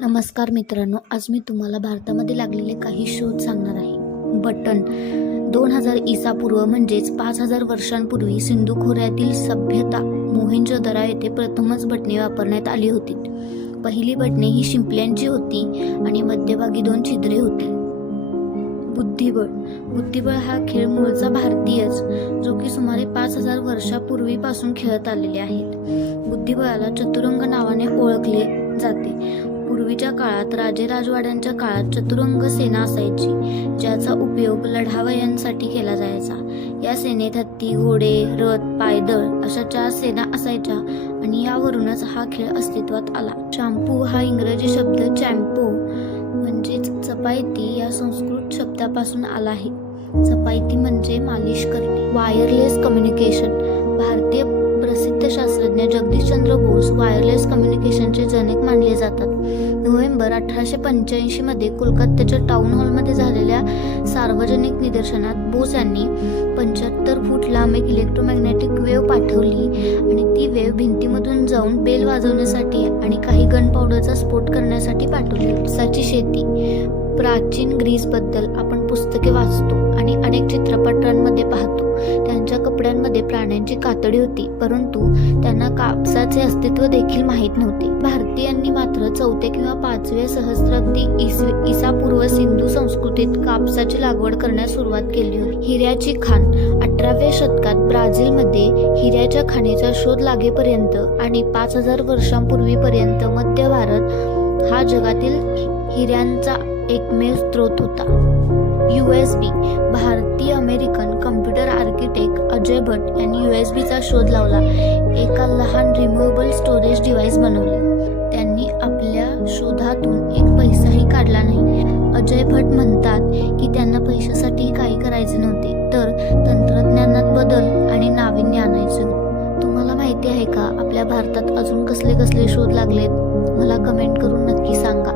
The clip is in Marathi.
नमस्कार मित्रांनो आज मी तुम्हाला भारतामध्ये लागलेले काही शोध सांगणार आहे. बटन. दोन हजार इसापूर्व म्हणजेच पाच हजार वर्षांपूर्वी सिंधू खोऱ्यातील सभ्यता मोहिंजोदरा येथे प्रथमच बटणे वापरण्यात आली होती. पहिली बटणे ही शिंपल्यांची होती आणि मध्यभागी दोन छिद्रे होती. बुद्धिबळ. बुद्धिबळ हा खेळ मूळचा भारतीयच जो की सुमारे पाच हजार वर्षापूर्वीपासून खेळत आलेले आहेत. बुद्धिबळाला चतुरंग नावाने ओळखले जाते. पूर्वीच्या काळात राजे राजवाड्यांच्या काळात चतुरंग सेना असायची ज्याचा उपयोग लढावयांसाठी केला जायचा. या सेनेत हत्ती घोडे रथ पायदळ अशा चार सेना असायच्या आणि यावरूनच हा खेळ अस्तित्वात आला. चॅम्पू हा इंग्रजी शब्द चॅम्पो म्हणजेच चपायती या संस्कृत शब्दापासून आला आहे. चपायती म्हणजे मालिश करणे. वायरलेस कम्युनिकेशन भारतीय प्रसिद्ध शास्त्रज्ञ जगदीशचंद्र बोस वायरलेस कम्युनिकेशनचे जनक मानले जातात. नोव्हेंबर अठराशे पंच्याऐंशीमध्ये कोलकात्याच्या टाउन हॉलमध्ये झालेल्या सार्वजनिक निदर्शनात बोस यांनी पंच्याहत्तर फूट लांब एक इलेक्ट्रोमॅग्नेटिक वेव्ह पाठवली आणि ती वेव्ह भिंतीमधून जाऊन बेल वाजवण्यासाठी आणि काही गन पावडरचा स्फोट करण्यासाठी पाठवली. ऊसाची शेती. प्राचीन ग्रीसबद्दल आपण पुस्तके वाचतो आणि अनेक चित्रपटांमध्ये पाहतो. त्या प्राण्यांची कातडी होती परंतु त्यांना कापसाचे अस्तित्व देखील माहीत नव्हते. भारतीयांनी मात्र चौथ्या किंवा पाचव्या सहस्राब्दी इसवी इसापूर्व सिंधू संस्कृतीत कापसाची लागवड करण्यास सुरुवात केली होती. हिऱ्याची खाण अठराव्या शतकात ब्राझीलमध्ये हिऱ्याच्या खाणीचा शोध लागेपर्यंत आणि पाच हजार वर्षांपूर्वीपर्यंत मध्य भारत हा जगातील हिऱ्यांचा एकमेव स्रोत होता. यू एस बी भारतीय American computer architect Ajay Bhat यांनी यू एस बीचा शोध लावला. एका लहान रिमुवेबल स्टोरेज डिव्हाइस बनवले. त्यांनी आपल्या शोधातून एक पैसाही काढला नाही. अजय भट म्हणतात की त्यांना पैशासाठी काही करायचे नव्हते तर तंत्रज्ञानात बदल आणि नाविन्य आणायचे. तुम्हाला माहिती आहे का आपल्या भारतात अजून कसले कसले शोध लागलेत? मला कमेंट करून नक्की सांगा.